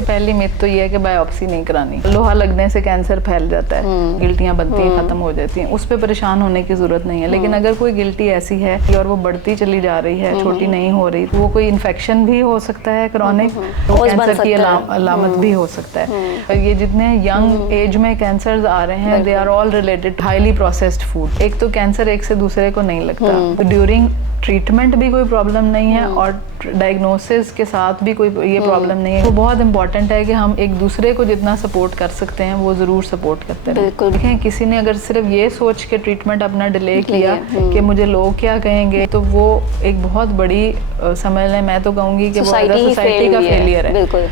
सबसे पहली मिथ तो ये है कि बायोप्सी नहीं करानी, लोहा लगने से कैंसर फैल जाता है, गिल्टियां बनती हैं, खत्म हो जाती हैं, उस पर परेशान होने की जरूरत नहीं है। लेकिन अगर कोई गिल्टी ऐसी है और वो बढ़ती चली जा रही है, छोटी नहीं हो रही, वो कोई इन्फेक्शन भी हो सकता है, क्रॉनिक कैंसर की अलामत भी हो सकता है। ये जितने यंग एज में कैंसर आ रहे हैं, they are all related highly processed food. एक तो कैंसर एक से दूसरे को नहीं लगता, ड्यूरिंग ट्रीटमेंट भी कोई प्रॉब्लम नहीं है और डायग्नोसिस के साथ भी कोई ये प्रॉब्लम नहीं है। वो बहुत इंपॉर्टेंट है कि हम एक दूसरे को जितना सपोर्ट कर सकते हैं वो ज़रूर सपोर्ट करते हैं। बिल्कुल। देखें, किसी ने अगर सिर्फ ये सोच के ट्रीटमेंट अपना डिले किया कि मुझे लोग क्या कहेंगे, तो वो एक बहुत बड़ी समझ लें, मैं तो कहूँगी कि वो सोसाइटी का फेलियर है। बिल्कुल।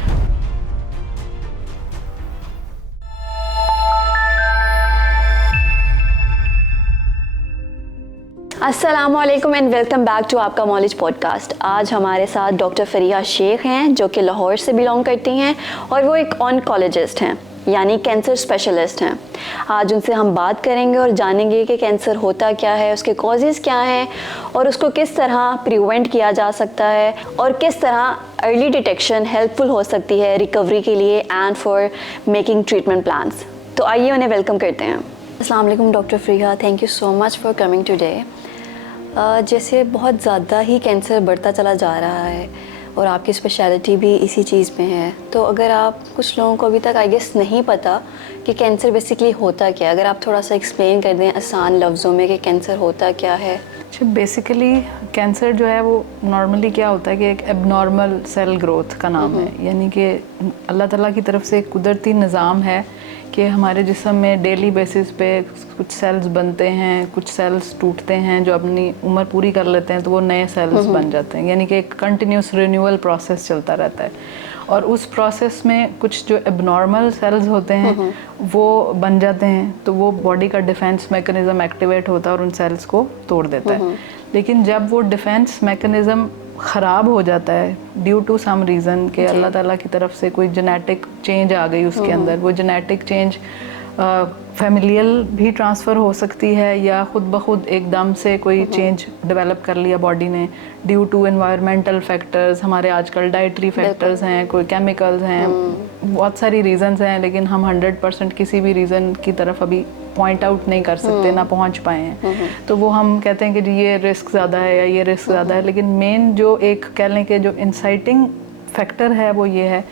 अस्सलामुअलैकुम एंड वेलकम बैक टू आपका नॉलेज पॉडकास्ट। आज हमारे साथ डॉक्टर फरीहा शेख हैं जो कि लाहौर से बिलोंग करती हैं और वो एक ऑन्कोलॉजिस्ट हैं, यानी कैंसर स्पेशलिस्ट हैं। आज उनसे हम बात करेंगे और जानेंगे कि कैंसर होता क्या है, उसके कॉजेज़ क्या हैं और उसको किस तरह प्रिवेंट किया जा सकता है और किस तरह अर्ली डिटेक्शन हेल्पफुल हो सकती है रिकवरी के लिए and for making treatment plans. तो आइए उन्हें वेलकम करते हैं। अस्सलाम वालेकुम doctor Fariha, thank you so much for coming today. जैसे बहुत ज़्यादा ही कैंसर बढ़ता चला जा रहा है और आपकी स्पेशलिटी भी इसी चीज़ में है, तो अगर आप कुछ लोगों को अभी तक आई गेस नहीं पता कि कैंसर बेसिकली होता क्या है, अगर आप थोड़ा सा एक्सप्लेन कर दें आसान लफ्ज़ों में कि कैंसर होता क्या है। बेसिकली कैंसर जो है वो नॉर्मली क्या होता है कि एक एबनॉर्मल सेल ग्रोथ का नाम है, यानी कि अल्लाह ताला की तरफ से एक कुदरती निज़ाम है कि हमारे जिस्म में डेली बेसिस पे कुछ सेल्स बनते हैं, कुछ सेल्स टूटते हैं, जो अपनी उम्र पूरी कर लेते हैं तो वो नए सेल्स बन जाते हैं, यानी कि एक कंटिन्यूस रिन्यूअल प्रोसेस चलता रहता है। और उस प्रोसेस में कुछ जो एबनॉर्मल सेल्स होते हैं वो बन जाते हैं, तो वो बॉडी का डिफेंस मैकेनिज़्म एक्टिवेट होता है और उन सेल्स को तोड़ देता है। लेकिन जब वो डिफेंस मैकेनिज़्म ख़राब हो जाता है ड्यू टू सम रीज़न के अल्लाह ताला की तरफ से कोई जेनेटिक चेंज आ गई उसके अंदर, वो जेनेटिक चेंज फैमिलियल भी ट्रांसफ़र हो सकती है या ख़ुद ब खुद एकदम से कोई चेंज डेवलप कर लिया बॉडी ने ड्यू टू एनवायरमेंटल फैक्टर्स, हमारे आजकल डाइटरी फैक्टर्स हैं, कोई केमिकल्स हैं, बहुत सारी रीज़न्स हैं, लेकिन हम 100% किसी भी रीज़न की तरफ अभी पॉइंट आउट नहीं कर सकते, ना पहुंच पाए हैं। तो वो हम कहते हैं कि जी ये रिस्क ज़्यादा है या ये रिस्क ज़्यादा है, लेकिन मेन जो एक कह लें कि जो इंसाइटिंग फैक्टर है वो ये है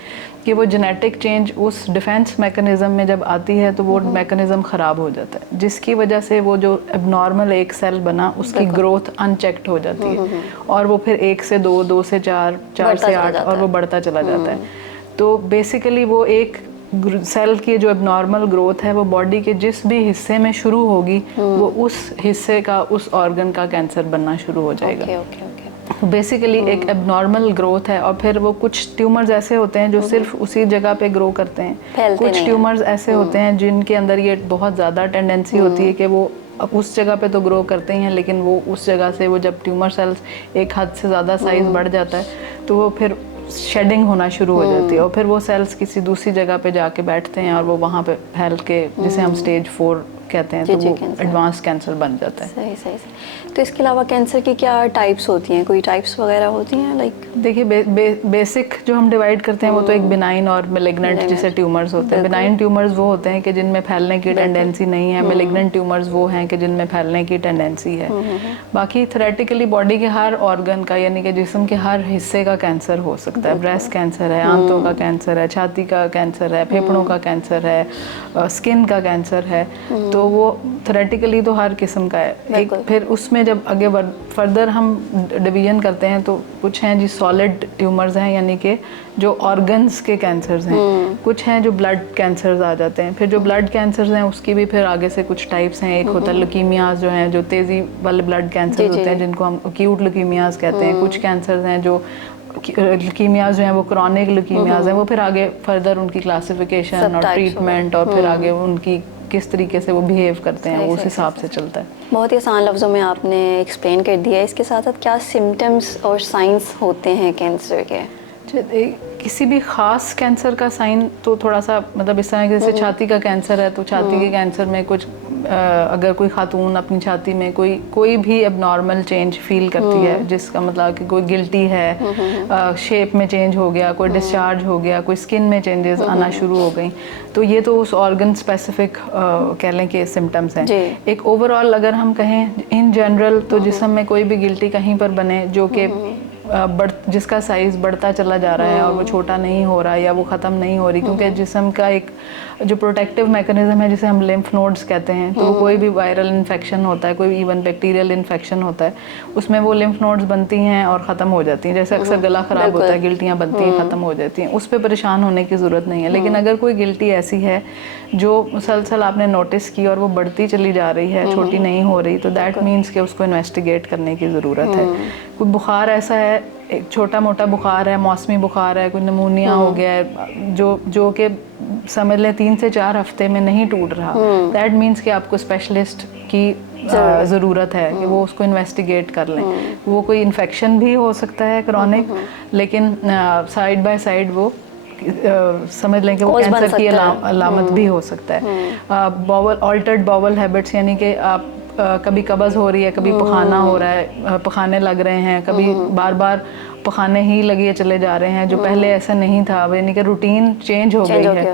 कि वो जेनेटिक चेंज उस डिफेंस मैकेनिज़्म में जब आती है तो वो मैकेनिज़्म ख़राब हो जाता है, जिसकी वजह से वो जो एबनॉर्मल एक सेल बना उसकी ग्रोथ अनचेक्ड हो जाती है और वो फिर 1 से 2, 2 से 4, 4 से 8 और वो बढ़ता चला जाता है। तो बेसिकली वो एक सेल की जो एबनॉर्मल ग्रोथ है वो बॉडी के जिस भी हिस्से में शुरू होगी वो उस हिस्से का, उस ऑर्गन का कैंसर बनना शुरू हो जाएगा। बेसिकली एक एबनॉर्मल ग्रोथ है। और फिर वो कुछ ट्यूमर्स ऐसे होते हैं जो सिर्फ उसी जगह पे ग्रो करते हैं, कुछ ट्यूमर्स ऐसे होते हैं जिनके अंदर ये बहुत ज़्यादा टेंडेंसी होती है कि वो उस जगह पे तो ग्रो करते हैं, लेकिन वो उस जगह से वो जब ट्यूमर सेल्स एक हद से ज़्यादा साइज़ बढ़ जाता है तो वो फिर शेडिंग होना शुरू हो जाती है और फिर वो सेल्स किसी दूसरी जगह पे जाके बैठते हैं और वो वहाँ पे फैल के, जिसे हम स्टेज 4 कहते हैं, तो वो एडवांस कैंसर बन जाता है। सही। तो इसके अलावा कैंसर की क्या टाइप्स होती हैं, कोई टाइप्स वगैरह होती हैं? लाइक देखिए बेसिक जो हम डिवाइड करते हैं वो तो एक बिनाइन और मैलिग्नेंट जैसे ट्यूमर्स होते हैं। बिनाइन ट्यूमर्स वो होते हैं कि जिनमें फैलने की टेंडेंसी नहीं है, मैलिग्नेंट ट्यूमर्स वो हैं कि जिनमें फैलने की टेंडेंसी है। बाकी थ्योरेटिकली बॉडी के हर ऑर्गन का, यानी कि जिस्म के हर हिस्से का कैंसर हो सकता है। ब्रेस्ट कैंसर है, आंतों का कैंसर है, छाती का कैंसर है, फेफड़ों का कैंसर है, स्किन का कैंसर है, तो वो थ्योरेटिकली तो हर किस्म का है। एक फिर उसमें जब आगे फर्दर हम डिवीजन करते हैं तो कुछ हैं जी सॉलिड ट्यूमर्स हैं, यानी कि जो ऑर्गन्स के कैंसर्स हैं, कुछ हैं जो ब्लड कैंसर्स आ जाते हैं। फिर जो ब्लड कैंसर्स हैं उसकी भी फिर आगे से कुछ टाइप्स हैं। एक होता है ल्यूकीमियाज जो हैं, जो तेज़ी वाले ब्लड कैंसर्स होते हैं जिनको हम एक्यूट ल्यूकीमियाज कहते हैं। कुछ कैंसर्स हैं जो ल्यूकीमियाज जो हैं वो क्रॉनिक ल्यूकीमियाज हैं, वो फिर आगे फर्दर उनकी क्लासिफिकेशन और ट्रीटमेंट और फिर आगे उनकी किस तरीके से वो बिहेव करते हैं उस हिसाब से चलता है। बहुत ही आसान लफ्ज़ों में आपने एक्सप्लेन कर दिया है। इसके साथ साथ क्या सिम्टम्स और साइंस होते हैं कैंसर के? किसी भी ख़ास कैंसर का साइन तो थोड़ा सा मतलब इस तरह जैसे छाती का कैंसर है तो छाती के कैंसर में कुछ अगर कोई खातून अपनी छाती में कोई भी एबनॉर्मल चेंज फील करती है, जिसका मतलब कि कोई गिल्टी है, शेप में चेंज हो गया, कोई डिस्चार्ज हो गया, कोई स्किन में चेंजेस आना शुरू हो गई, तो ये तो उस ऑर्गन स्पेसिफिक कह लें कि सिम्टम्स हैं। एक ओवरऑल अगर हम कहें इन जनरल तो जिस्म में कोई भी गिल्टी कहीं पर बने जो कि जिसका साइज़ बढ़ता चला जा रहा है और वो छोटा नहीं हो रहा या वो ख़त्म नहीं हो रही, क्योंकि जिस्म का एक जो प्रोटेक्टिव मैकेनिज्म है जिसे हम लिम्फ नोड्स कहते हैं, तो कोई भी वायरल इन्फेक्शन होता है, कोई इवन बैक्टीरियल इन्फेक्शन होता है, उसमें वो लिम्फ नोड्स बनती हैं और ख़त्म हो जाती हैं। जैसे अक्सर गला ख़राब होता है, गिल्टियाँ बनती हैं, ख़त्म हो जाती हैं, उस पर परेशान होने की ज़रूरत नहीं है। लेकिन अगर कोई गिल्टी ऐसी है जो मुसलसल आपने नोटिस की और वो बढ़ती चली जा रही है, छोटी नहीं हो रही, तो दैट मीन्स कि उसको इन्वेस्टिगेट करने की ज़रूरत है। कोई बुखार ऐसा है, एक छोटा मोटा बुखार है, मौसमी बुखार है, कोई नमूनिया हो गया है जो कि समझ लें 3 से 4 हफ्ते में नहीं टूट रहा, दैट मीन्स कि आपको स्पेशलिस्ट की ज़रूरत है कि वो उसको इन्वेस्टिगेट कर लें। वो कोई इन्फेक्शन भी हो सकता है क्रॉनिक, लेकिन साइड बाय साइड वो समझ लें कि वो कैंसर की अलामत भी हो सकता है। बॉवल ऑल्टर्ड बॉवल हैबिट्स, यानी कि आप कभी कब्ज़ हो रही है, कभी पखाना हो रहा है, पखाने लग रहे हैं, कभी बार बार पखाने ही लगे चले जा रहे हैं, जो पहले ऐसा नहीं था, यानी कि रूटीन चेंज हो गई है।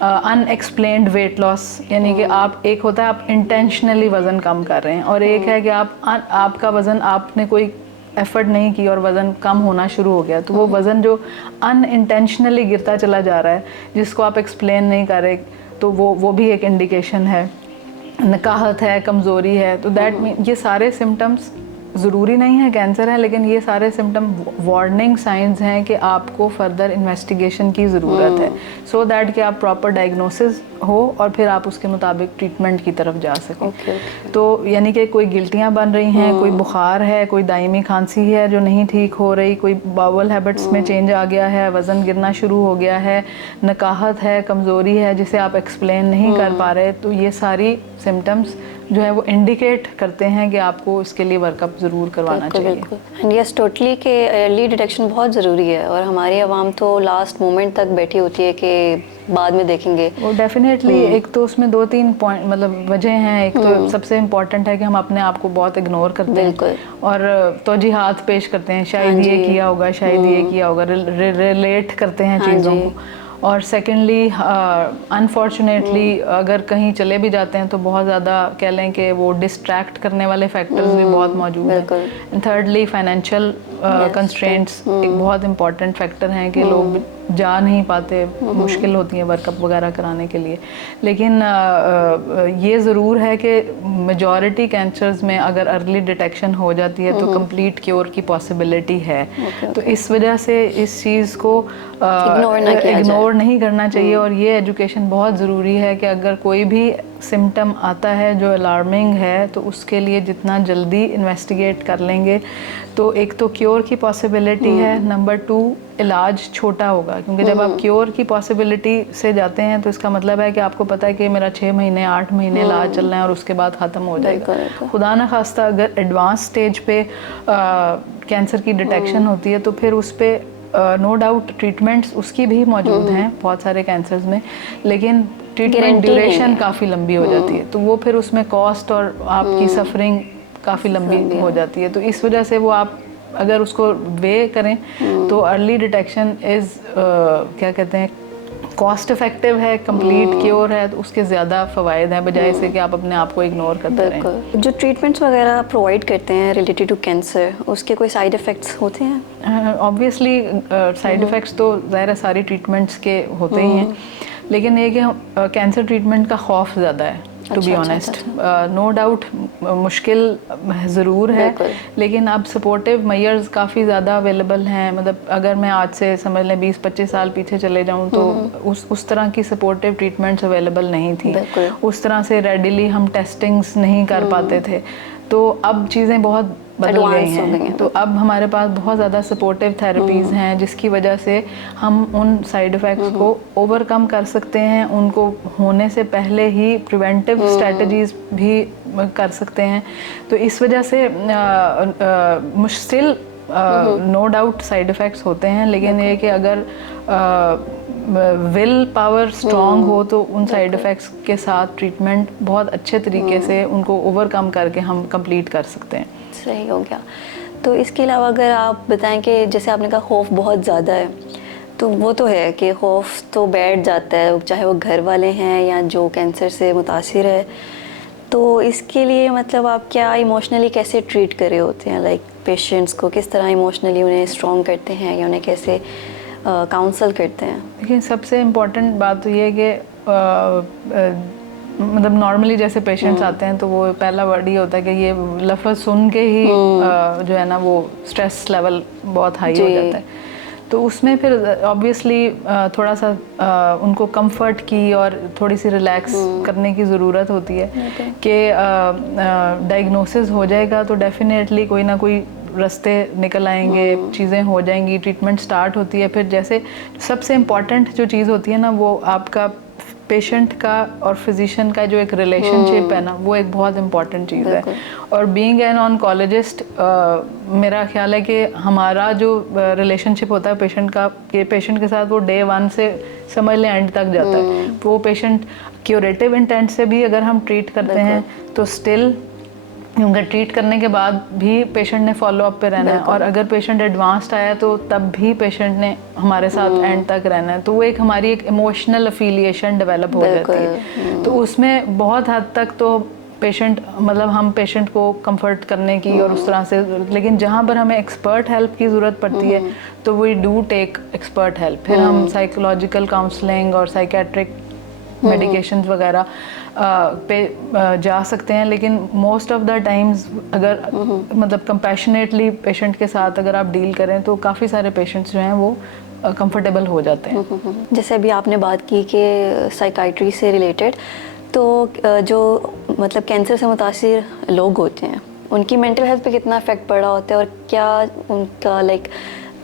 अनएक्सप्लेन्ड वेट लॉस, यानी कि आप एक होता है आप इंटेंशनली वज़न कम कर रहे हैं और एक है कि आपका वज़न आपने कोई एफर्ट नहीं की और वज़न कम होना शुरू हो गया, तो वो वज़न जो अनइंटेंशनली गिरता चला जा रहा है जिसको आप एक्सप्लेन नहीं कर रहे, तो वो भी एक इंडिकेशन है। नकाहत है, कमज़ोरी है, तो दैट मीन ये सारे सिम्टम्स ज़रूरी नहीं है कैंसर है, लेकिन ये सारे सिम्टम वार्निंग साइंस हैं कि आपको फर्दर इन्वेस्टिगेशन की ज़रूरत है, सो दैट कि आप प्रॉपर डायग्नोसिस हो और फिर आप उसके मुताबिक ट्रीटमेंट की तरफ जा सकें। तो यानी कि कोई गिल्टियाँ बन रही हैं, कोई बुखार है, कोई दायमी खांसी है जो नहीं ठीक हो रही, कोई बावल हैबिट्स में चेंज आ गया है, वज़न गिरना शुरू हो गया है, नकाहत है, कमज़ोरी है जिसे आप एक्सप्लेन नहीं कर पा रहे, तो ये सारी सिम्टम्स जो है वो इंडिकेट करते हैं कि आपको इसके लिए वर्कअप ज़रूर करवाना चाहिए। एंड यस टोटली के अर्ली डिटेक्शन बहुत ज़रूरी है और हमारी आवाम तो लास्ट मोमेंट तक बैठी होती है कि बाद में देखेंगे। वो डेफिनेटली एक तो उसमें 2-3 पॉइंट मतलब वजह हैं। एक तो सबसे इम्पॉर्टेंट है कि हम अपने आप को बहुत इग्नोर करते हैं और तौजीहात पेश करते हैं, शायद ये किया होगा, शायद ये किया होगा, रिलेट करते हैं चीज़ों को। और सेकेंडली अनफॉर्चुनेटली अगर कहीं चले भी जाते हैं तो बहुत ज़्यादा कह लें कि वो डिस्ट्रैक्ट करने वाले फैक्टर्स भी बहुत मौजूद हैं। एंड थर्डली फाइनेंशियल कंस्ट्रेंट्स एक बहुत इंपॉर्टेंट फैक्टर हैं कि लोग जा नहीं पाते, मुश्किल होती है वर्कअप वगैरह कराने के लिए। लेकिन ये ज़रूर है कि मेजॉरिटी कैंसर्स में अगर अर्ली डिटेक्शन हो जाती है तो कंप्लीट क्योर की पॉसिबिलिटी है। तो इस वजह से इस चीज़ को इग्नोर नहीं करना चाहिए और ये एजुकेशन बहुत ज़रूरी है कि अगर कोई भी सिम्टम आता है जो अलार्मिंग है तो उसके लिए जितना जल्दी इन्वेस्टिगेट कर लेंगे तो एक तो क्योर की पॉसिबिलिटी है, नंबर 2 इलाज छोटा होगा, क्योंकि जब आप क्योर की पॉसिबिलिटी से जाते हैं तो इसका मतलब है कि आपको पता है कि मेरा 6 महीने 8 महीने इलाज चलना है और उसके बाद ख़त्म हो जाएगा। खुदा न खास्ता अगर एडवांस स्टेज पे कैंसर की डिटेक्शन होती है तो फिर उस पर नो डाउट ट्रीटमेंट्स उसकी भी मौजूद हैं बहुत सारे कैंसर्स में, लेकिन ट्रीटमेंट ड्यूरेशन काफ़ी लंबी हो जाती है, तो वो फिर उसमें कॉस्ट और आपकी सफरिंग काफ़ी लंबी हो जाती है। तो इस वजह से वो आप अगर उसको वे करें तो अर्ली डिटेक्शन इज़ क्या कहते हैं कॉस्ट इफेक्टिव है, कंप्लीट क्योर है, तो उसके ज़्यादा फ़वाइद हैं बजाय से कि आप अपने आप को इग्नोर करते रहें। जो ट्रीटमेंट्स वगैरह प्रोवाइड करते हैं रिलेटेड टू कैंसर, उसके कोई साइड इफ़ेक्ट्स होते हैं? ऑब्वियसली साइड इफ़ेक्ट्स तो ज़ाहिर सारी ट्रीटमेंट्स के होते ही हैं, लेकिन ये कि कैंसर ट्रीटमेंट का खौफ ज़्यादा है to be honest. No doubt मुश्किल ज़रूर है, लेकिन अब सपोर्टिव मेयर्स काफ़ी ज़्यादा अवेलेबल हैं। मतलब अगर मैं आज से समझ लें 20-25 साल पीछे चले जाऊं तो उस तरह की सपोर्टिव ट्रीटमेंट्स अवेलेबल नहीं थी, उस तरह से रेडिली हम टेस्टिंग्स नहीं कर पाते थे। तो अब चीज़ें बहुत बदल गई हैं, तो अब हमारे पास बहुत ज़्यादा सपोर्टिव थेरेपीज़ हैं जिसकी वजह से हम उन साइड इफ़ेक्ट्स को ओवरकम कर सकते हैं, उनको होने से पहले ही प्रिवेंटिव स्ट्रेटजीज़ भी कर सकते हैं। तो इस वजह से नो डाउट साइड इफ़ेक्ट्स होते हैं, लेकिन ये कि अगर विल पावर स्ट्रांग हो तो उन साइड इफ़ेक्ट्स के साथ ट्रीटमेंट बहुत अच्छे तरीके से उनको ओवरकम करके हम कंप्लीट कर सकते हैं। सही हो गया। तो इसके अलावा अगर आप बताएं कि जैसे आपने कहा खौफ बहुत ज़्यादा है, तो वो तो है कि खौफ तो बैठ जाता है, चाहे वो घर वाले हैं या जो कैंसर से मुतासिर है। तो इसके लिए मतलब आप क्या इमोशनली कैसे ट्रीट कर रहे होते हैं, लाइक पेशेंट्स को किस तरह इमोशनली उन्हें स्ट्रॉन्ग करते हैं या उन्हें कैसे काउंसल करते हैं? देखिए, सबसे इम्पोर्टेंट बात तो ये है कि मतलब नॉर्मली जैसे पेशेंट्स आते हैं तो वो पहला वर्ड ये होता है कि ये लफ्ज़ सुन के ही जो है ना वो स्ट्रेस लेवल बहुत हाई हो जाता है। तो उसमें फिर ऑब्वियसली थोड़ा सा उनको कंफर्ट की और थोड़ी सी रिलैक्स करने की ज़रूरत होती है कि डायग्नोसिस हो जाएगा तो डेफिनेटली कोई ना कोई रास्ते निकल आएंगे, चीज़ें हो जाएंगी, ट्रीटमेंट स्टार्ट होती है। फिर जैसे सबसे इम्पॉर्टेंट जो चीज़ होती है ना वो आपका पेशेंट का और फिजिशियन का जो एक रिलेशनशिप है ना वो एक बहुत इम्पॉर्टेंट चीज़ है। और बीइंग एन ऑन्कोलॉजिस्ट मेरा ख्याल है कि हमारा जो रिलेशनशिप होता है पेशेंट का, कि पेशेंट के साथ वो डे 1 से समझ लें एंड तक जाता है। वो पेशेंट क्यूरेटिव इंटेंट से भी अगर हम ट्रीट करते हैं तो स्टिल क्योंकि ट्रीट करने के बाद भी पेशेंट ने फॉलो अप पे रहना है, और अगर पेशेंट एडवांस्ड आया तो तब भी पेशेंट ने हमारे साथ एंड तक रहना है। तो वो एक हमारी एक इमोशनल अफिलिएशन डेवलप हो जाती है। तो उसमें बहुत हद तक तो पेशेंट मतलब हम पेशेंट को कंफर्ट करने की और उस तरह से, लेकिन जहाँ पर हमें एक्सपर्ट हेल्प की ज़रूरत पड़ती है तो we do take expert help. फिर हम साइकोलॉजिकल काउंसलिंग और साइकेट्रिक मेडिकेशंस वगैरह पे जा सकते हैं, लेकिन मोस्ट ऑफ द टाइम्स अगर मतलब कंपैशनेटली पेशेंट के साथ अगर आप डील करें तो काफ़ी सारे पेशेंट्स जो हैं वो कंफर्टेबल हो जाते हैं। जैसे अभी आपने बात की कि साइकाइट्री से रिलेटेड, तो जो मतलब कैंसर से मुतासिर लोग होते हैं उनकी मेंटल हेल्थ पे कितना इफेक्ट पड़ा होता है, और क्या उनका लाइक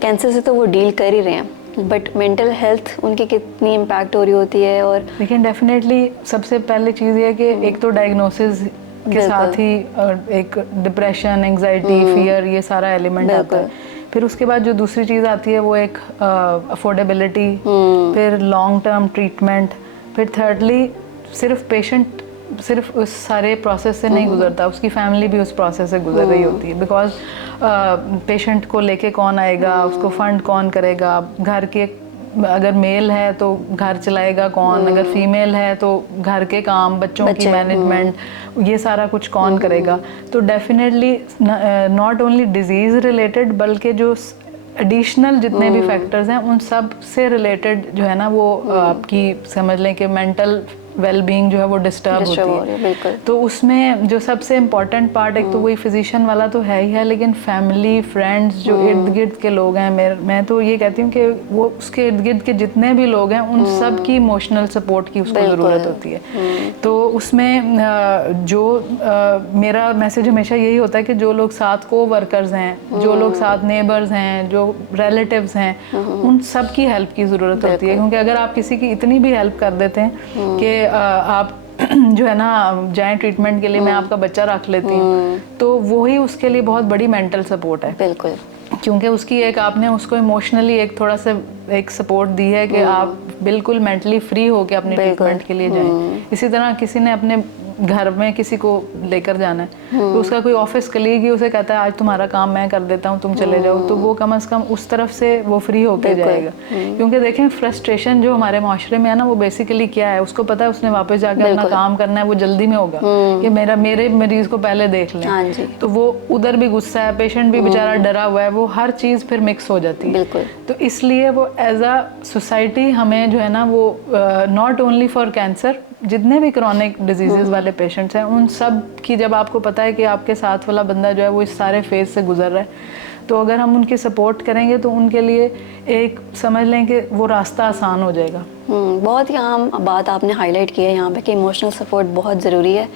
कैंसर से तो वो डील कर ही रहे हैं बट मेंटल हेल्थ उनकी कितनी इम्पैक्ट हो रही होती है? और लेकिन डेफिनेटली सबसे पहले चीज़ ये है कि एक तो डायग्नोसिस के साथ ही एक डिप्रेशन, एंजाइटी, फियर, ये सारा एलिमेंट आता है। फिर उसके बाद जो दूसरी चीज़ आती है वो एक अफोर्डेबिलिटी, फिर लॉन्ग टर्म ट्रीटमेंट, फिर थर्डली सिर्फ पेशेंट सिर्फ उस सारे प्रोसेस से नहीं गुजरता, उसकी फैमिली भी उस प्रोसेस से गुजर रही होती है। बिकॉज पेशेंट को लेके कौन आएगा, उसको फंड कौन करेगा, घर के अगर मेल है तो घर चलाएगा कौन, अगर फीमेल है तो घर के काम, बच्चों की मैनेजमेंट, ये सारा कुछ कौन करेगा। तो definitely not only disease related बल्कि जो एडिशनल जितने भी फैक्टर्स हैं उन सब से रिलेटेड जो है ना वो आपकी समझ लें कि मेंटल वेलबींग जो है वो डिस्टर्ब होती है। तो उसमें जो सबसे इम्पोर्टेंट पार्ट, एक तो वही फिजिशियन वाला तो है ही है, लेकिन फैमिली, फ्रेंड्स, जो इर्द गिर्द के लोग हैं, मैं तो ये कहती हूँ कि वो उसके इर्द गिर्द के जितने भी लोग हैं उन सब की इमोशनल सपोर्ट की उसको ज़रूरत होती है। तो उसमें जो मेरा मैसेज हमेशा यही होता है कि जो लोग साथ को वर्कर्स हैं, जो लोग साथ नेबर्स हैं, जो रिलेटिव्स हैं, उन सब की हेल्प की ज़रूरत होती है। क्योंकि अगर आप किसी की इतनी भी हेल्प कर देते हैं कि आप जो है ना जाएं ट्रीटमेंट के लिए, मैं आपका बच्चा रख लेती हूँ, तो वही उसके लिए बहुत बड़ी मेंटल सपोर्ट है। बिल्कुल, क्योंकि उसकी एक आपने उसको इमोशनली एक थोड़ा सा एक सपोर्ट दी है कि आप बिल्कुल मेंटली फ्री हो के अपने ट्रीटमेंट के लिए जाएं। इसी तरह किसी ने अपने घर में किसी को लेकर जाना है तो उसका कोई ऑफिस कलीग ही उसे कहता है आज तुम्हारा काम मैं कर देता हूँ, तुम चले जाओ, तो वो कम से कम उस तरफ से वो फ्री होके जाएगा। क्योंकि देखें फ्रस्ट्रेशन जो हमारे माशरे में है ना वो बेसिकली क्या है, उसको पता है उसने वापस जाकर अपना काम करना है, वो जल्दी में होगा कि मेरे मरीज को पहले देख लें, तो वो उधर भी गुस्सा है, पेशेंट भी बेचारा डरा हुआ है, वो हर चीज़ फिर मिक्स हो जाती है। तो इसलिए वो एज अ सोसाइटी हमें जो है ना वो नॉट ओनली फॉर कैंसर, जितने भी क्रॉनिक डिजीजेस वाले पेशेंट्स हैं उन सब की, जब आपको पता है कि आपके साथ वाला बंदा जो है वो इस सारे फेज से गुजर रहा है, तो अगर हम उनकी सपोर्ट करेंगे तो उनके लिए एक समझ लें कि वो रास्ता आसान हो जाएगा। बहुत ही अहम बात आपने हाईलाइट की है यहाँ पे कि इमोशनल सपोर्ट बहुत ज़रूरी है,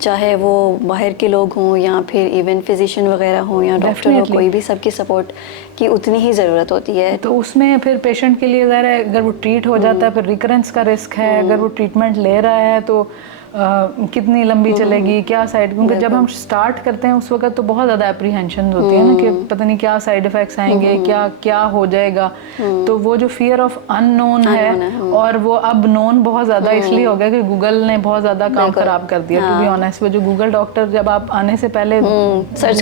चाहे वो बाहर के लोग हों या फिर इवन फिजिशियन वगैरह हों या डॉक्टर हो, कोई भी सबकी सपोर्ट की उतनी ही ज़रूरत होती है। तो उसमें फिर पेशेंट के लिए ज़रा अगर वो ट्रीट हो जाता है, फिर रिकरेंस का रिस्क है, अगर वो ट्रीटमेंट ले रहा है तो कितनी लंबी चलेगी, क्या साइड, क्योंकि जब हम स्टार्ट करते हैं उस वक्त तो बहुत ज़्यादा एप्रीहेंशन होती है ना कि पता नहीं क्या साइड इफ़ेक्ट्स आएंगे, क्या क्या हो जाएगा। तो वो जो फियर ऑफ अननोन है, और वो अब नोन बहुत ज़्यादा इसलिए हो गया कि गूगल ने बहुत ज़्यादा काम खराब कर दिया। टू बी ऑनेस्ट, वो जो गूगल डॉक्टर जब आप आने से पहले सर्च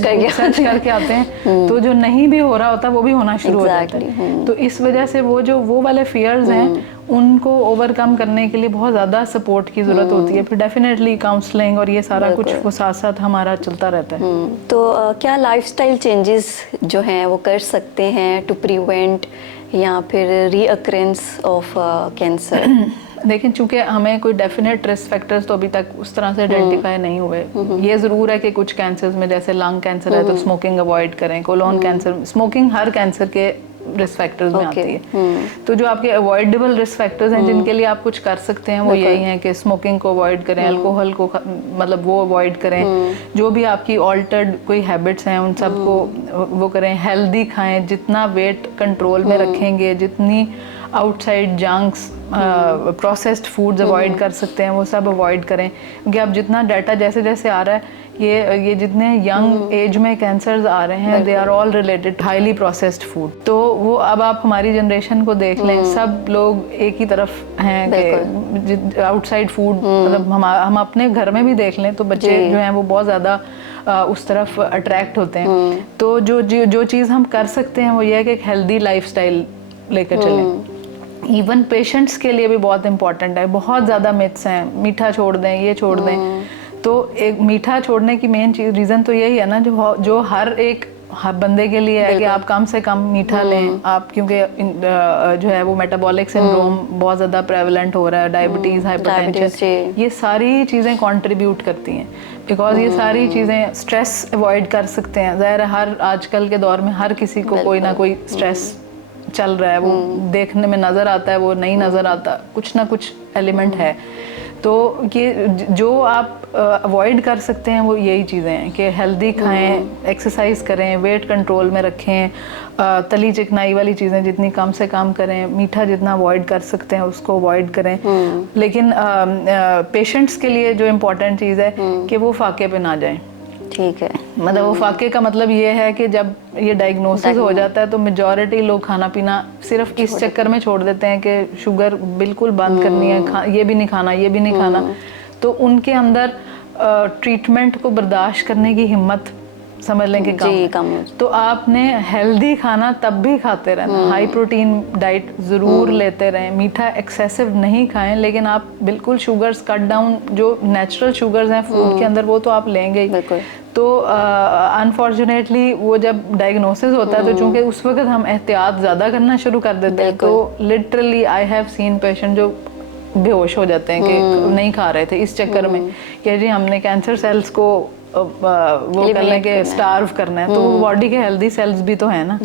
करके आते हैं तो जो नहीं भी हो रहा होता वो भी होना शुरू हो जाता है। तो इस वजह से वो वाले फियर्स हैं, उनको ओवरकम करने के लिए बहुत ज़्यादा सपोर्ट की ज़रूरत होती है। फिर डेफिनेटली काउंसलिंग और ये सारा कुछ वो साथ साथ हमारा चलता रहता है। तो क्या लाइफस्टाइल चेंजेस जो हैं वो कर सकते हैं टू प्रिवेंट या फिर रीअकरेंस ऑफ कैंसर? लेकिन चूंकि हमें कोई डेफिनेट रिस्क फैक्टर्स तो अभी तक उस तरह से आइडेंटिफाई नहीं हुए। ये ज़रूर है कि कुछ कैंसर्स में, जैसे लंग कैंसर है तो स्मोकिंग अवॉइड करें, कोलोन कैंसर, स्मोकिंग हर कैंसर के रिस्क फैक्टर्स में आती है। तो जो आपके अवॉइडेबल रिस्क फैक्टर्स हैं जिनके लिए आप कुछ कर सकते हैं वो यही हैं कि स्मोकिंग को अवॉइड करें, अल्कोहल को मतलब वो अवॉइड करें, जो भी आपकी ऑल्टर्ड कोई हैबिट्स हैं उन सबको वो करें, हेल्दी खाएं, जितना वेट कंट्रोल में रखेंगे, जितनी outside junks processed foods avoid कर सकते हैं वो सब अवॉइड करें। क्योंकि अब जितना डाटा जैसे जैसे आ रहा है, ये जितने यंग एज में कैंसर्स आ रहे हैं, they are all related highly processed food. तो वो अब आप हमारी जनरेशन को देख लें, सब लोग एक ही तरफ हैं कि आउटसाइड फूड, मतलब हम अपने घर में भी देख लें तो बच्चे जो हैं वो बहुत ज़्यादा उस तरफ अट्रैक्ट होते हैं। तो जो चीज़ हम कर सकते हैं वो ये है कि एक हेल्दी लाइफस्टाइल लेकर चलें। इवन पेशेंट्स के लिए भी बहुत इंपॉर्टेंट है। बहुत ज़्यादा मिथ्स हैं, मीठा छोड़ दें, ये छोड़ दें। तो एक मीठा छोड़ने की मेन चीज़ रीज़न तो यही है ना, जो हर एक बंदे के लिए है कि आप कम से कम मीठा लें आप, क्योंकि जो है वो मेटाबॉलिक सिंड्रोम बहुत ज़्यादा प्रेवलेंट हो रहा है, डायबिटीज़, हाइपरटेंशन, ये सारी चीज़ें कंट्रीब्यूट करती हैं। बिकॉज ये सारी चीज़ें स्ट्रेस अवॉइड कर सकते हैं। ज़ाहिर है हर आजकल के दौर में हर किसी को कोई ना कोई स्ट्रेस चल रहा है, वो देखने में नज़र आता है, वो नहीं नज़र आता, कुछ ना कुछ एलिमेंट है। तो ये जो आप अवॉइड कर सकते हैं वो यही चीज़ें हैं कि हेल्दी खाएं, एक्सरसाइज करें, वेट कंट्रोल में रखें, तली चिकनाई वाली चीज़ें जितनी कम से कम करें, मीठा जितना अवॉइड कर सकते हैं उसको अवॉइड करें। लेकिन पेशेंट्स के लिए जो इम्पोर्टेंट चीज़ है कि वो फाके पे ना जाएं। ठीक है, मतलब वो फाके का मतलब ये है कि जब ये डायग्नोसिस हो जाता है तो मेजॉरिटी लोग खाना पीना सिर्फ इस चक्कर में छोड़ देते हैं कि शुगर बिल्कुल बंद करनी है, ये भी नहीं खाना, ये भी नहीं खाना। तो उनके अंदर ट्रीटमेंट को बर्दाश्त करने की हिम्मत समझ लें कि कम है। तो आपने हेल्दी खाना तब भी खाते रहना, हाई प्रोटीन डाइट ज़रूर लेते रहें, मीठा एक्सेसिव नहीं खाएं, लेकिन आप बिल्कुल शुगर्स कट डाउन, जो नेचुरल शुगर्स हैं फूड के अंदर वो तो आप लेंगे ही। तो अनफॉर्चुनेटली वो जब डायग्नोसिस होता है तो चूंकि उस वक्त हम एहतियात ज़्यादा करना शुरू कर देते हैं, तो literally I have seen patient जो बेहोश हो जाते हैं कि नहीं खा रहे थे इस चक्कर में कि जी हमने कैंसर सेल्स को वो करने के स्टार्व करना है, तो वो बॉडी के हेल्दी सेल्स भी तो है ना।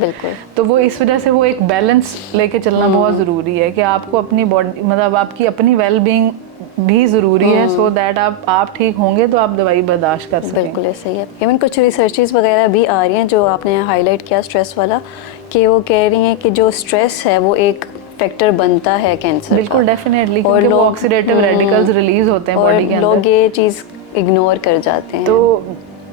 तो वो इस वजह से वो एक बैलेंस लेके चलना बहुत ज़रूरी है कि आपको अपनी बॉडी, मतलब आपकी अपनी वेल बीइंग भी ज़रूरी है, सो दैट आप ठीक होंगे तो आप दवाई बर्दाश्त कर सकें। बिल्कुल सही है। इवन कुछ रिसर्चेस वगैरह भी आ रही हैं जो आपने हाईलाइट किया स्ट्रेस वाला, कि वो कह रही हैं कि जो स्ट्रेस है वो एक फैक्टर बनता है कैंसर। बिल्कुल डेफिनेटली, क्योंकि वो ऑक्सीडेटिव रेडिकल्स रिलीज होते हैं बॉडी के अंदर। लोग ये चीज़ इग्नोर कर जाते हैं। तो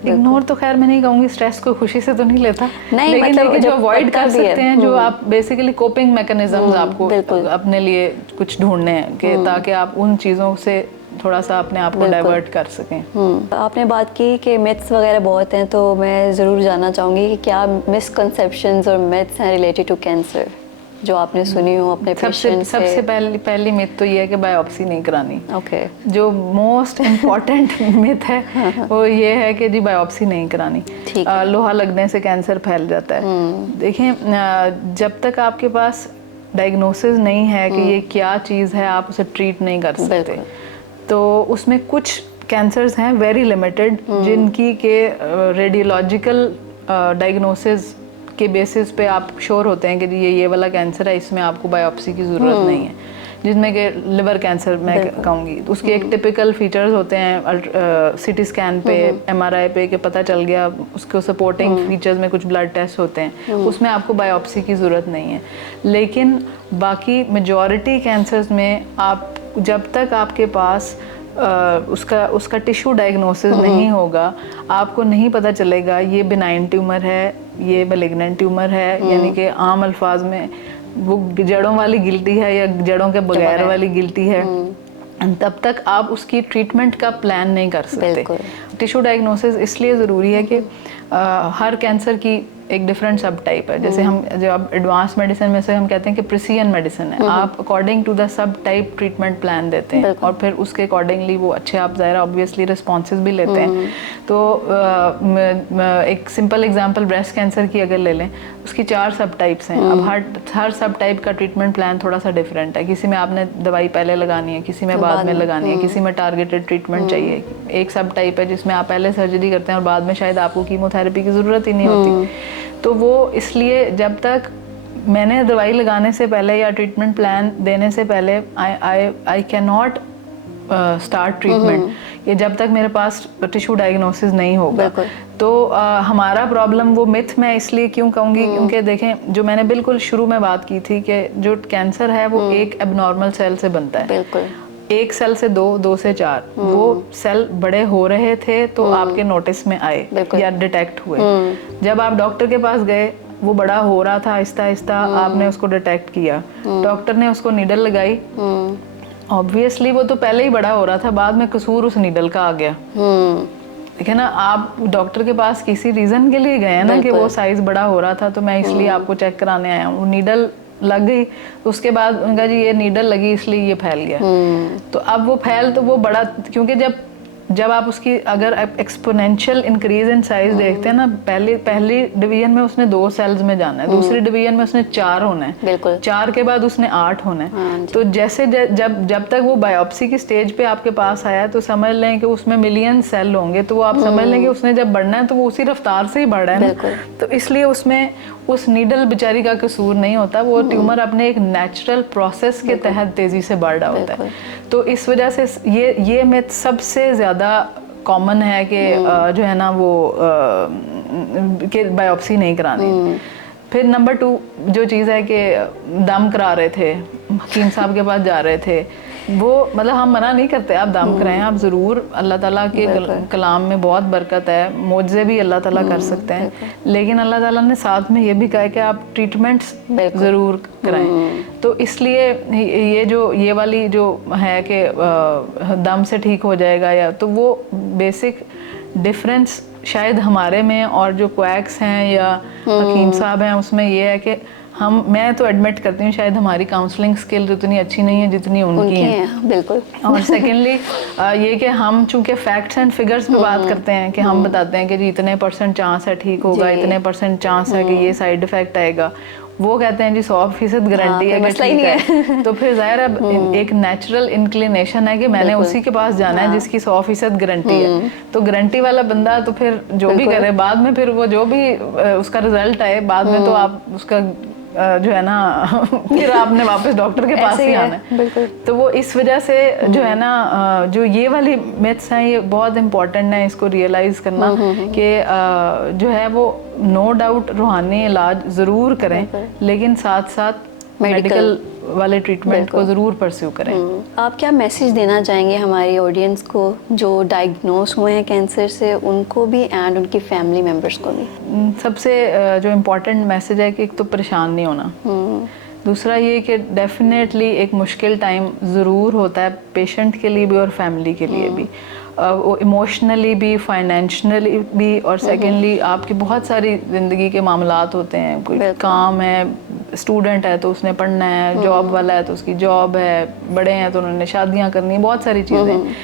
इग्नोर तो खैर मैं नहीं कहूँगी, स्ट्रेस को खुशी से तो नहीं लेता, नहीं, लेकिन मतलब जो अवॉइड कर सकते हैं, जो आप बेसिकली कोपिंग मैकेनिज्म्स आपको अपने लिए कुछ ढूंढने हैं कि ताकि आप उन चीज़ों से थोड़ा सा अपने आप को डाइवर्ट कर सकें। आपने बात की कि मिथ्स वगैरह बहुत हैं, तो मैं ज़रूर जानना चाहूँगी कि क्या मिसकंसेप्शंस और मिथ्स हैं रिलेटेड टू कैंसर जो आपने सुनी हो अपने पेशेंट से? सबसे पहली मिथ तो ये है कि बायोप्सी नहीं करानी। ओके। जो मोस्ट इम्पॉर्टेंट मिथ है वो ये है कि जी बायोप्सी नहीं करानी, लोहा लगने से कैंसर फैल जाता है। देखें, जब तक आपके पास डायग्नोसिस नहीं है कि ये क्या चीज़ है, आप उसे ट्रीट नहीं कर सकते। तो उसमें कुछ कैंसर्स हैं वेरी लिमिटेड जिनकी के रेडियोलॉजिकल डायग्नोसिस के बेसिस पे आप श्योर होते हैं कि ये वाला कैंसर है, इसमें आपको बायोप्सी की ज़रूरत नहीं है। जिसमें कि लिवर कैंसर मैं कहूँगी, तो उसके एक टिपिकल फीचर्स होते हैं सीटी स्कैन पे, MRI पे कि पता चल गया, उसको सपोर्टिंग फीचर्स में कुछ ब्लड टेस्ट होते हैं, उसमें आपको बायोप्सी की ज़रूरत नहीं है। लेकिन बाकी मेजॉरिटी कैंसर्स में आप जब तक आपके पास उसका टिश्यू डायग्नोसिस नहीं होगा, आपको नहीं पता चलेगा ये बिनाइन ट्यूमर है, ये मैलिग्नेंट ट्यूमर है, यानी कि आम अल्फाज में वो जड़ों वाली गिल्टी है या जड़ों के बगैर वाली गिल्टी है, तब तक आप उसकी ट्रीटमेंट का प्लान नहीं कर सकते। टिश्यू डायग्नोसिस इसलिए ज़रूरी है कि हर कैंसर की एक डिफरेंट सब टाइप है। जैसे हम जो अब एडवांस मेडिसिन में से हम कहते हैं कि प्रिसीजन मेडिसिन है, आप according to the sub type treatment plan देते हैं और फिर उसके अकॉर्डिंगली वो अच्छे आप ज़ाहिर ऑब्वियसली रिस्पॉन्सेज भी लेते हैं। तो एक सिंपल एग्जांपल ब्रेस्ट कैंसर की अगर ले लें, उसकी 4 सब टाइप्स हैं। अब हर सब टाइप का ट्रीटमेंट प्लान थोड़ा सा डिफरेंट है। किसी में आपने दवाई पहले लगानी है, किसी में बाद में लगानी है, किसी में टारगेटेड ट्रीटमेंट चाहिए। एक सब टाइप है जिसमें आप पहले सर्जरी करते हैं और बाद में शायद आपको कीमोथेरेपी की ज़रूरत ही नहीं होती। तो वो इसलिए जब तक मैंने दवाई लगाने से पहले या ट्रीटमेंट प्लान देने से पहले I can not start treatment, ये जब तक मेरे पास टिश्यू डायग्नोसिस नहीं होगा। तो हमारा प्रॉब्लम वो मिथ मैं इसलिए क्यों कहूँगी, क्योंकि देखें जो मैंने बिल्कुल शुरू में बात की थी कि जो कैंसर है वो एक एबनॉर्मल सेल से बनता है। एक सेल से 2 से 4 वो सेल बड़े हो रहे थे तो आपके नोटिस में आए या डिटेक्ट हुए। जब आप डॉक्टर के पास गए, वो बड़ा हो रहा था आहिस्ता आहिस्ता, आपने उसको डिटेक्ट किया, डॉक्टर ने उसको नीडल लगाई, ऑब्वियसली वो तो पहले ही बड़ा हो रहा था, बाद में कसूर उस नीडल का आ गया। ठीक है ना, आप डॉक्टर के पास किसी रीजन के लिए गए ना कि वो साइज बड़ा हो रहा था तो मैं इसलिए आपको चेक कराने आया हूँ। नीडल लग गई, उसके बाद उनका जी ये नीडल लगी इसलिए ये फैल गया। तो अब वो तो वो बड़ा, क्योंकि जब आप उसकी अगर एक्सपोनेंशियल इंक्रीज इन साइज देखते हैं ना, पहली डिवीजन में उसने 2 सेल्स में जाना है, दूसरी डिवीजन में उसने 4 होना है, 4 के बाद उसने 8 होना है। तो जैसे जब तक वो बायोप्सी की स्टेज पे आपके पास आया तो समझ लें कि उसमें मिलियन सेल होंगे, तो वो आप समझ लें कि उसने जब बढ़ना है तो वो उसी रफ्तार से ही बढ़ रहा है ना। तो इसलिए उसमें उस नीडल बेचारी का कसूर नहीं होता, वो ट्यूमर अपने एक नेचुरल प्रोसेस के तहत तेजी से बढ़ रहा होता है। तो इस वजह से ये मिथ सबसे ज़्यादा कॉमन है कि जो है ना वो कि बायोप्सी नहीं करानी। फिर नंबर 2 जो चीज़ है कि दम करा रहे थे, हकीम साहब के पास जा रहे थे, वो मतलब हम मना नहीं करते आप दम कराएं, आप ज़रूर, अल्लाह ताला के कलाम में बहुत बरकत है, मुझसे भी अल्लाह ताला कर सकते हैं, लेकिन अल्लाह ताला ने साथ में ये भी कहा है कि आप ट्रीटमेंट्स ज़रूर कराएं। तो इसलिए ये वाली जो है कि दम से ठीक हो जाएगा, या तो वो बेसिक डिफरेंस शायद हमारे में और जो क्वैक्स हैं या हकीम साहब हैं उसमें ये है कि मैं तो एडमिट करती हूँ शायद हमारी काउंसलिंग स्किल उतनी अच्छी नहीं है जितनी उनकी है। बिल्कुल। और सेकेंडली ये कि हम चूंकि फैक्ट्स एंड फिगर्स पे बात करते हैं कि हम बताते हैं कि जी इतने % चांस है ठीक होगा, इतने % चांस है कि ये साइड इफेक्ट आएगा, वो कहते हैं जी 100% गारंटी है कि ठीक है। तो फिर जाहिर है एक नेचुरल इंक्लिनेशन है कि मैंने उसी के पास जाना है जिसकी 100% गारंटी है। तो गारंटी वाला बंदा तो फिर जो भी करे, बाद में फिर वो जो भी उसका रिजल्ट आए बाद में, तो आप उसका जो है ना फिर आपने वापस डॉक्टर के पास ही आना है। तो वो इस वजह से जो है ना जो ये वाली मिथ्स हैं ये बहुत इम्पोर्टेंट है इसको रियलाइज करना कि जो है वो नो डाउट रूहानी इलाज ज़रूर करें, लेकिन साथ साथ मेडिकल वाले ट्रीटमेंट को ज़रूर परस्यू करें। आप क्या मैसेज देना चाहेंगे हमारी ऑडियंस को जो डायग्नोस हुए हैं कैंसर से, उनको भी एंड उनकी फैमिली मेम्बर्स को भी? सबसे जो इम्पोर्टेंट मैसेज है कि एक तो परेशान नहीं होना, दूसरा ये कि डेफिनेटली एक मुश्किल टाइम ज़रूर होता है पेशेंट के लिए भी और फैमिली के लिए भी, वो इमोशनली भी, फाइनेंशियली भी, और सेकेंडली आपकी बहुत सारी ज़िंदगी के मामलात होते हैं, कोई काम है, स्टूडेंट है तो उसने पढ़ना है, जॉब वाला है तो उसकी जॉब है, बड़े हैं तो उन्होंने शादियां करनी है, बहुत सारी चीज़ें।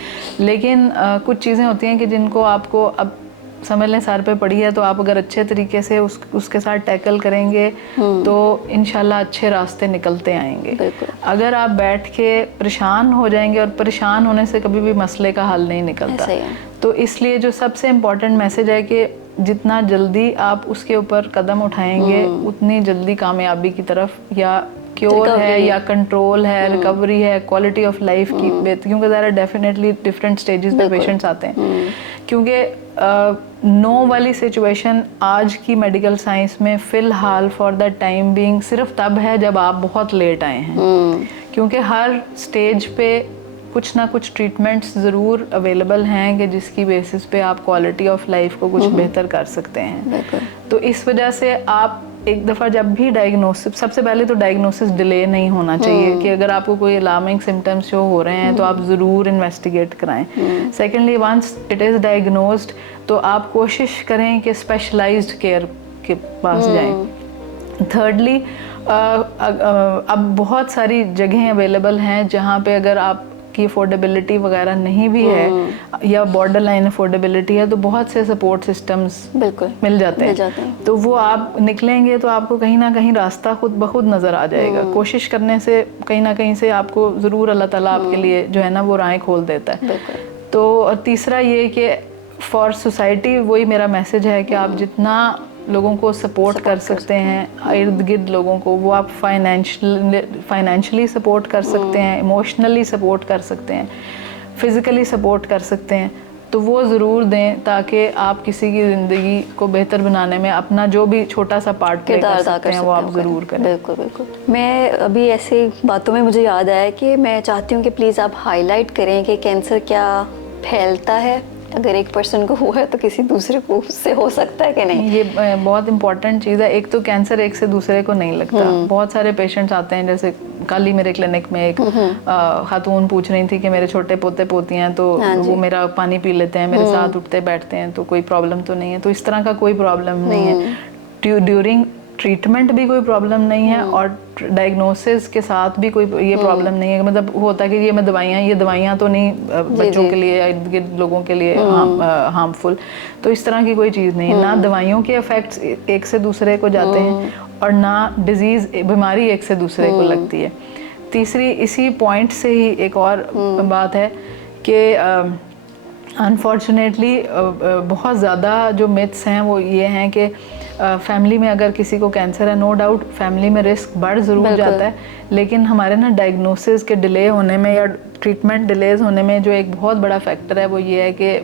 लेकिन कुछ चीज़ें होती हैं कि जिनको आपको अब समझ लें सर पे पड़ी है, तो आप अगर अच्छे तरीके से उसके साथ टैकल करेंगे तो इंशाल्लाह अच्छे रास्ते निकलते आएंगे। अगर आप बैठ के परेशान हो जाएंगे, और परेशान होने से कभी भी मसले का हल नहीं निकलता, तो इसलिए जो सबसे इम्पोर्टेंट मैसेज है कि जितना जल्दी आप उसके ऊपर कदम उठाएंगे उतनी जल्दी कामयाबी की तरफ, या क्योर है या कंट्रोल है, रिकवरी है, क्वालिटी ऑफ लाइफ की बेहतर, क्योंकि ज़रा डेफिनेटली डिफरेंट स्टेजेस पे पेशेंट्स आते हैं, क्योंकि नो वाली सिचुएशन आज की मेडिकल साइंस में फ़िलहाल फॉर द टाइम बीइंग सिर्फ तब है जब आप बहुत लेट आए हैं, क्योंकि हर स्टेज पे कुछ ना कुछ ट्रीटमेंट्स ज़रूर अवेलेबल हैं कि जिसकी बेसिस पे आप क्वालिटी ऑफ लाइफ को कुछ बेहतर कर सकते हैं। तो इस वजह से आप एक दफ़ा जब भी डायग्नोसिस, सबसे पहले तो डायग्नोसिस डिले नहीं होना चाहिए कि अगर आपको कोई अलार्मिंग सिम्टम्स शो हो रहे हैं तो आप ज़रूर इन्वेस्टिगेट कराएं। Secondly, once it is diagnosed तो आप कोशिश करें कि स्पेशलाइज्ड केयर के पास जाएं। थर्डली, अब बहुत सारी जगहें अवेलेबल हैं जहाँ पे अगर आपकी अफोर्डेबिलिटी वगैरह नहीं भी है या बॉर्डर लाइन अफोर्डेबिलिटी है तो बहुत से सपोर्ट सिस्टम्स मिल जाते हैं। तो वो आप निकलेंगे तो आपको कहीं ना कहीं रास्ता खुद ब खुद नज़र आ जाएगा। कोशिश करने से कहीं ना कहीं से आपको ज़रूर अल्लाह ताला आपके लिए जो है ना वो राहें खोल देता है। तो तीसरा ये कि फॉर सोसाइटी वही मेरा मैसेज है कि आप जितना लोगों को सपोर्ट कर सकते हैं, इर्द गिर्द लोगों को, वो आप फाइनेंशियली सपोर्ट कर सकते हैं, इमोशनली सपोर्ट कर सकते हैं, फिज़िकली सपोर्ट कर सकते हैं, तो वो ज़रूर दें ताकि आप किसी की ज़िंदगी को बेहतर बनाने में अपना जो भी छोटा सा पार्ट प्ले कर सकते हैं वो आप ज़रूर करें। बिल्कुल बिल्कुल। मैं अभी ऐसे बातों में मुझे याद आया कि मैं चाहती हूँ कि प्लीज़ आप हाईलाइट करें कि कैंसर क्या फैलता है, अगर एक पर्सन को हुआ है तो किसी दूसरे को उससे हो सकता है कि नहीं। ये बहुत इंपॉर्टेंट चीज़ है। एक तो कैंसर एक से दूसरे को नहीं लगता। बहुत सारे पेशेंट्स आते हैं, जैसे कल ही मेरे क्लिनिक में एक खातून पूछ रही थी कि मेरे छोटे पोते पोतियाँ तो वो मेरा पानी पी लेते हैं, मेरे साथ उठते बैठते हैं, तो कोई प्रॉब्लम तो नहीं है। तो इस तरह का कोई प्रॉब्लम नहीं है। ड्यूरिंग ट्रीटमेंट भी कोई प्रॉब्लम नहीं है और डायग्नोसिस के साथ भी कोई ये प्रॉब्लम नहीं है। मतलब होता है कि ये दवाइयाँ तो नहीं बच्चों के लिए या इर्द गिर्द लोगों के लिए हार्मफुल, तो इस तरह की कोई चीज़ नहीं है। ना दवाइयों के इफेक्ट्स एक से दूसरे को जाते हैं और ना डिजीज़ बीमारी एक से दूसरे को लगती है। तीसरी, इसी पॉइंट से ही एक और बात है कि अनफॉर्चुनेटली बहुत ज़्यादा जो मिथ्स हैं वो ये हैं कि फैमिली में अगर किसी को कैंसर है, नो डाउट फैमिली में रिस्क बढ़ ज़रूर जाता है, लेकिन हमारे ना डायग्नोसिस के डिले होने में या ट्रीटमेंट डिलेज होने में जो एक बहुत बड़ा फैक्टर है वो ये है कि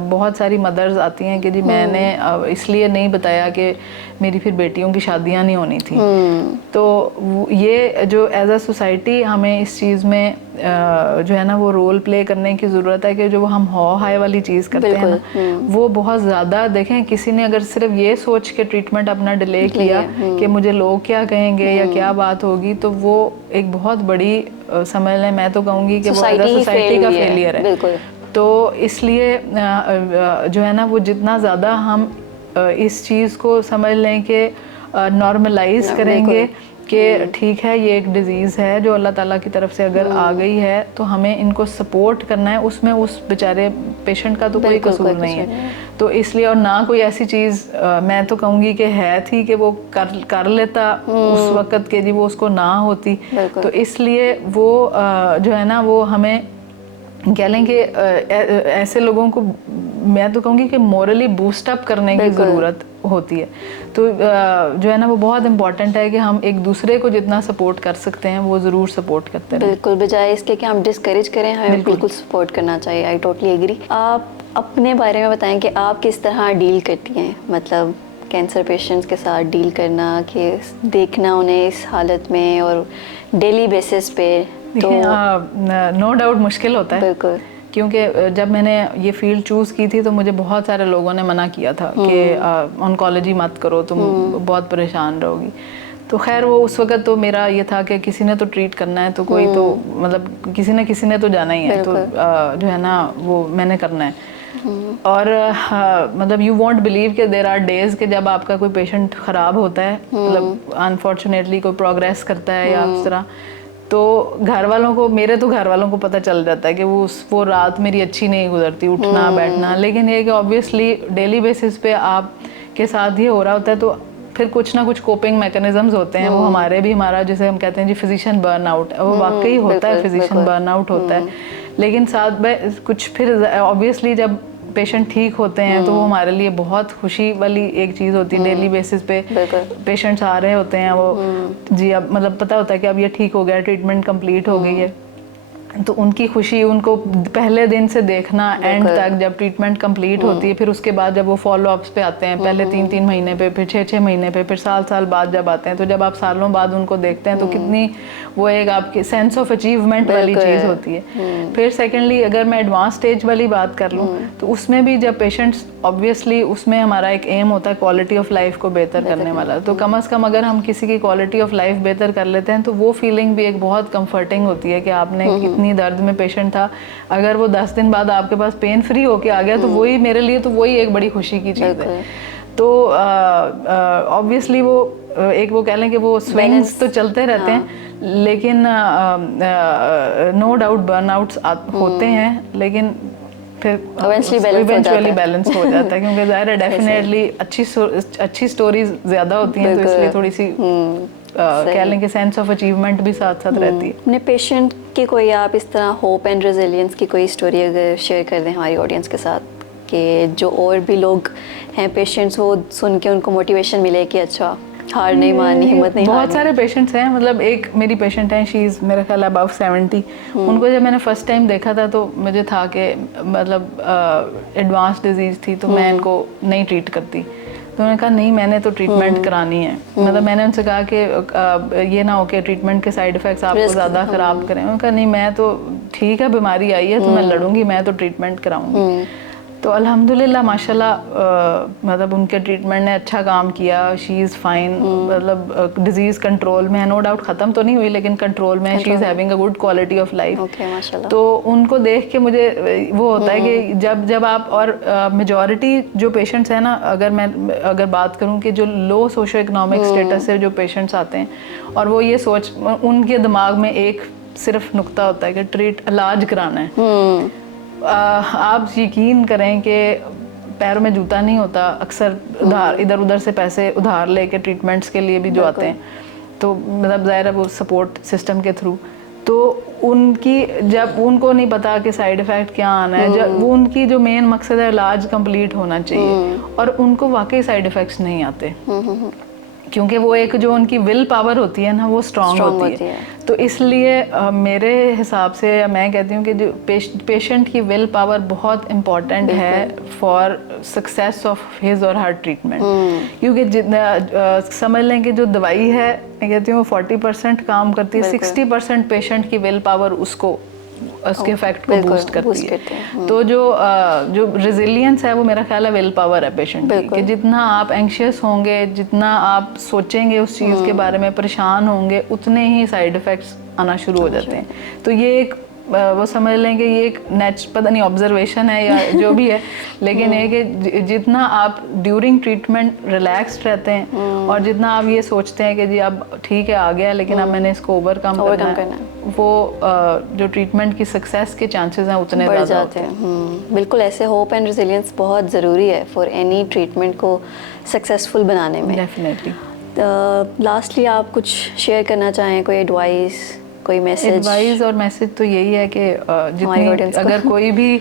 बहुत सारी मदर्स आती हैं कि जी मैंने इसलिए नहीं बताया कि मेरी फिर बेटियों की शादियां नहीं होनी थी। तो ये जो एज अ सोसाइटी हमें इस चीज़ में जो है ना वो रोल प्ले करने की ज़रूरत है कि जो हम हौ हाय वाली चीज़ करते हैं ना वो बहुत ज़्यादा, देखें किसी ने अगर सिर्फ ये सोच के ट्रीटमेंट अपना डिले किया कि मुझे लोग क्या कहेंगे या क्या बात होगी, तो वो एक बहुत बड़ी समझ लें, मैं तो कहूँगी कि वो सोसाइटी का फेलियर है। तो इसलिए जो है ना वो जितना ज़्यादा हम इस चीज़ को समझ लें कि नॉर्मलाइज करेंगे कि ठीक है ये एक डिज़ीज़ है जो अल्लाह ताला की तरफ से अगर आ गई है तो हमें इनको सपोर्ट करना है, उसमें उस बेचारे पेशेंट का तो कोई कसूर नहीं है। तो इसलिए, और ना कोई ऐसी चीज़ मैं तो कहूँगी कि है थी कि वो कर लेता उस वक़्त के जी वो उसको ना होती। तो इसलिए वो जो है ना वो हमें कह लें कि ऐसे लोगों को मैं तो कहूँगी कि मोरली बूस्ट अप करने की ज़रूरत होती है। तो जो है ना वो बहुत इम्पॉर्टेंट है कि हम एक दूसरे को जितना सपोर्ट कर सकते हैं वो ज़रूर सपोर्ट करते हैं। बिल्कुल, बजाय इसके कि हम डिस्करेज करें, हमें बिल्कुल सपोर्ट करना चाहिए। I totally agree. आप अपने बारे में बताएं कि आप किस तरह डील करती हैं, मतलब कैंसर पेशेंट्स के साथ डील करना, कि देखना उन्हें इस हालत में और डेली बेसिस पे। तो नो डाउट मुश्किल होता है। बिल्कुल, क्योंकि जब मैंने ये फील्ड चूज़ की थी तो मुझे बहुत सारे लोगों ने मना किया था कि ऑन्कोलॉजी मत करो, तुम बहुत परेशान रहोगी। तो खैर वो उस वक़्त तो मेरा ये था कि किसी ने तो ट्रीट करना है, तो कोई तो मतलब किसी ने तो जाना ही है, तो जो है ना वो मैंने करना है। और मतलब यू वॉन्ट बिलीव कि देर आर डेज के जब आपका कोई पेशेंट ख़राब होता है, मतलब अनफॉर्चुनेटली कोई प्रोग्रेस करता है या उस तरह, तो घर वालों को, मेरे तो घर वालों को पता चल जाता है कि वो रात मेरी अच्छी नहीं गुजरती, उठना बैठना। लेकिन ये कि ऑब्वियसली डेली बेसिस पे आप के साथ ये हो रहा होता है तो फिर कुछ ना कुछ कोपिंग मैकेनिज्म्स होते हैं। वो हमारे भी, हमारा जिसे हम कहते हैं जी फिजिशियन बर्नआउट, वो वाकई होता है, फिजिशियन बर्नआउट होता है। लेकिन साथ में कुछ फिर ऑब्वियसली जब पेशेंट ठीक होते हैं तो वो हमारे लिए बहुत खुशी वाली एक चीज़ होती है। डेली बेसिस पे पेशेंट्स आ रहे होते हैं, वो जी अब मतलब पता होता है कि अब ये ठीक हो गया, ट्रीटमेंट कंप्लीट हो गई है। तो उनकी खुशी, उनको पहले दिन से देखना एंड तक, जब ट्रीटमेंट कंप्लीट होती है, फिर उसके बाद जब वो फॉलो अप्स पे आते हैं, पहले 3-3 महीने पे, फिर 6-6 महीने पे, फिर साल बाद जब आते हैं, तो जब आप सालों बाद उनको देखते हैं तो कितनी वो एक आपकी सेंस ऑफ अचीवमेंट वाली चीज़ होती है। फिर सेकेंडली अगर मैं एडवांस स्टेज वाली बात कर लूँ तो उसमें भी जब पेशेंट्स, ऑब्वियसली उसमें हमारा एक एम होता है क्वालिटी ऑफ लाइफ को बेहतर करने वाला, तो कम से कम अगर हम किसी की क्वालिटी ऑफ लाइफ बेहतर कर लेते हैं तो वो फीलिंग भी एक बहुत कंफर्टिंग होती है कि आपने कितनी दर्द में पेशेंट था, अगर वो 10 दिन बाद आपके पास पेन फ्री होके आ गया तो वही मेरे लिए तो वही एक बड़ी खुशी की चीज़ है। तो ऑब्वियसली वो एक वो कह लें कि वो स्विंग्स तो चलते रहते हैं, लेकिन नो डाउट बर्नआउट्स होते हैं, लेकिन फिर इवेंचुअली बैलेंस हो जाता है क्योंकि ज़ाहिर है डेफिनेटली अच्छी स्टोरीज ज़्यादा होती हैं, तो इसलिए थोड़ी सी कह लें कि सेंस ऑफ अचीवमेंट भी साथ साथ रहती है। अपने पेशेंट की कोई आप इस तरह होप एंड रेजिलियंस की कोई स्टोरी अगर शेयर कर दें हमारी ऑडियंस के साथ, कि जो और भी लोग हैं पेशेंट्स, वो सुन के उनको मोटिवेशन मिले कि अच्छा हार नहीं माननी, हिम्मत नहीं हारनी। बहुत सारे पेशेंट्स हैं, मतलब एक मेरी पेशेंट है, शी इज़ मेरा ख्याल अबव 70। उनको जब मैंने फर्स्ट टाइम देखा था तो मुझे था कि मतलब एडवांस डिजीज़ थी तो मैं इनको नहीं ट्रीट करती, तो उन्होंने कहा नहीं मैंने तो ट्रीटमेंट करानी है। मतलब मैंने उनसे कहा कि ये ना हो कि ट्रीटमेंट के साइड इफ़ेक्ट्स आपको ज़्यादा ख़राब करें। उन्होंने कहा नहीं मैं तो ठीक है, बीमारी आई है तो मैं लड़ूंगी, मैं तो ट्रीटमेंट कराऊंगी। तो अल्हम्दुलिल्लाह माशाल्लाह मतलब उनके ट्रीटमेंट ने अच्छा काम किया, शी इज़ फाइन, मतलब डिजीज़ कंट्रोल में है, नो डाउट ख़त्म तो नहीं हुई लेकिन कंट्रोल में है, she is having a good quality of life. तो उनको देख के मुझे वो होता है कि जब आप, और मेजॉरिटी जो पेशेंट्स हैं ना, अगर बात करूं कि जो लो सोशो इकोनॉमिक स्टेटस से जो पेशेंट्स आते हैं और वो ये सोच, उनके दिमाग में एक सिर्फ नुक्ता होता है कि इलाज कराना है। आप यकीन करें कि पैरों में जूता नहीं होता, अक्सर उधार इधर उधर से पैसे उधार लेके ट्रीटमेंट्स के लिए भी जो आते हैं, तो मतलब ज़ाहिर है वो सपोर्ट सिस्टम के थ्रू, तो उनकी जब उनको नहीं पता कि साइड इफ़ेक्ट क्या आना है, जब वो उनकी जो मेन मकसद है इलाज कंप्लीट होना चाहिए, और उनको वाकई साइड इफ़ेक्ट्स नहीं आते क्योंकि वो एक जो उनकी विल पावर होती है ना वो स्ट्रांग होती है। तो इसलिए मेरे हिसाब से मैं कहती हूँ कि जो पेशेंट की विल पावर बहुत इम्पॉर्टेंट है फॉर सक्सेस ऑफ हिज और हर ट्रीटमेंट, क्योंकि जितना समझ लें कि जो दवाई है मैं कहती हूँ 40% काम करती है, 60% पेशेंट की विल पावर उसके इफेक्ट को बूस्ट करती है। तो जो रेजिलियंस है वो मेरा ख्याल है विल पावर है पेशेंट की, कि जितना आप एंग्शियस होंगे, जितना आप सोचेंगे उस चीज़ के बारे में, परेशान होंगे, उतने ही साइड इफ़ेक्ट्स आना शुरू हो जाते हैं। तो ये एक वो समझ लें कि ये एक पता नहीं ऑब्जर्वेशन है या जो भी है, लेकिन ये कि जितना आप ड्यूरिंग ट्रीटमेंट रिलैक्स्ड रहते हैं और जितना आप ये सोचते हैं कि जी अब ठीक है आ गया लेकिन अब मैंने इसको ओवरकम करना है, वो जो ट्रीटमेंट की सक्सेस के चांसेस हैं उतने बढ़ जाते हैं। बिल्कुल, ऐसे होप एंड रेजिलियंस बहुत ज़रूरी है फॉर एनी ट्रीटमेंट को सक्सेसफुल बनाने में। डेफिनेटली। लास्टली आप कुछ शेयर करना चाहें, कोई एडवाइस, कोई मैसेज? एडवाइस और मैसेज तो यही है कि जितनी अगर कोई भी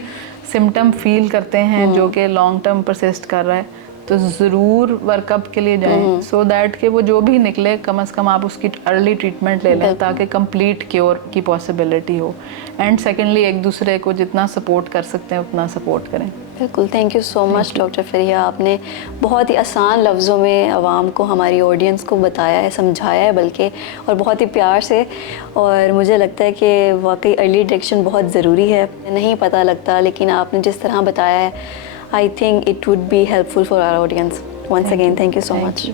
सिम्टम फील करते हैं जो कि लॉन्ग टर्म परसिस्ट कर रहा है तो ज़रूर वर्कअप के लिए जाएं, सो दैट कि वो जो भी निकले कम से कम आप उसकी अर्ली ट्रीटमेंट ले लें ताकि कंप्लीट क्योर की पॉसिबिलिटी हो। एंड सेकेंडली एक दूसरे को जितना सपोर्ट कर सकते हैं उतना सपोर्ट करें। बिल्कुल, thank you so much doctor Faria, आपने बहुत ही आसान लफ्ज़ों में आवाम को, हमारी ऑडियंस को बताया है, समझाया है बल्कि, और बहुत ही प्यार से। और मुझे लगता है कि वाकई अर्ली डिटेक्शन बहुत ज़रूरी है, नहीं पता लगता, लेकिन आपने जिस तरह बताया है I think it would be helpful for our audience. Once again thank you so much.